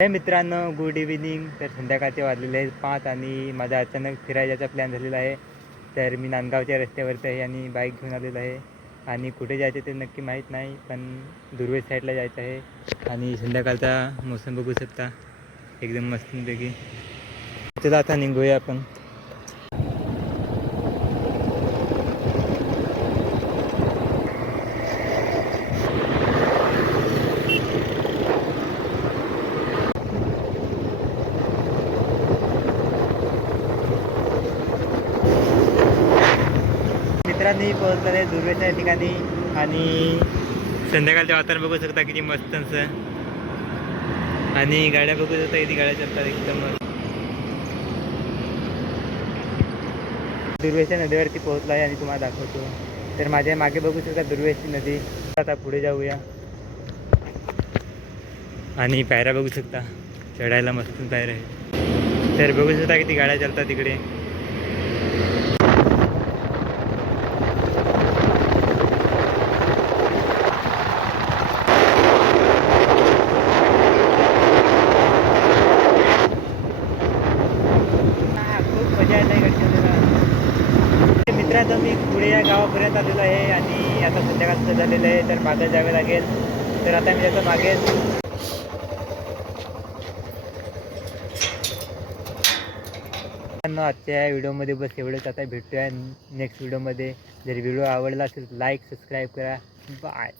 हे मित्रांनो, good evening. तर संध्याकाळचे वाजलेले आहेत 5 आणि माझा अचानक फिरायचा प्लॅन झालेला आहे. तर मी नांदगावच्या रस्त्यावरती आहे आणि बाईक घेऊन आलेलो आहे आणि कुठे जायचं ते नक्की माहीत नाही, पण दुर्वेश साईडला जायचं आहे. आणि संध्याकाळचा मोसम बघू शकता, एकदम मस्तपैकी. चला आता निघूया आपण. मित्रांनी पोहोचलेलं आहे दुर्वेशच्या ठिकाणी आणि संध्याकाळचं वातावरण बघू शकता किती मस्त असं. आणि गाड्या बघू शकता किती गाड्या चालतात एकदम मस्त. दुर्वेशच्या नदीवरती पोहोचलो आहे आणि तुम्हाला दाखवतो. तर माझ्या मागे बघू शकता दुर्वेशची नदी. आता पुढे जाऊया आणि पायऱ्या बघू शकता, चढायला मस्त पायऱ्या आहे. तर बघू शकता किती गाड्या चालतात तिकडे. खूप मजा येते इकडे. मित्रांनो, मी पुढे या गावापर्यंत आलेलो आहे आणि आता संध्याकाळचं झालेलं आहे, तर मागं जावं लागेल. तर आता मी त्याचं मागेल. आजच्या व्हिडिओमध्ये बस एवढंच. आता भेटूया नेक्स्ट व्हिडिओमध्ये. जर व्हिडिओ आवडला असेल लाईक सबस्क्राईब करा. बाय.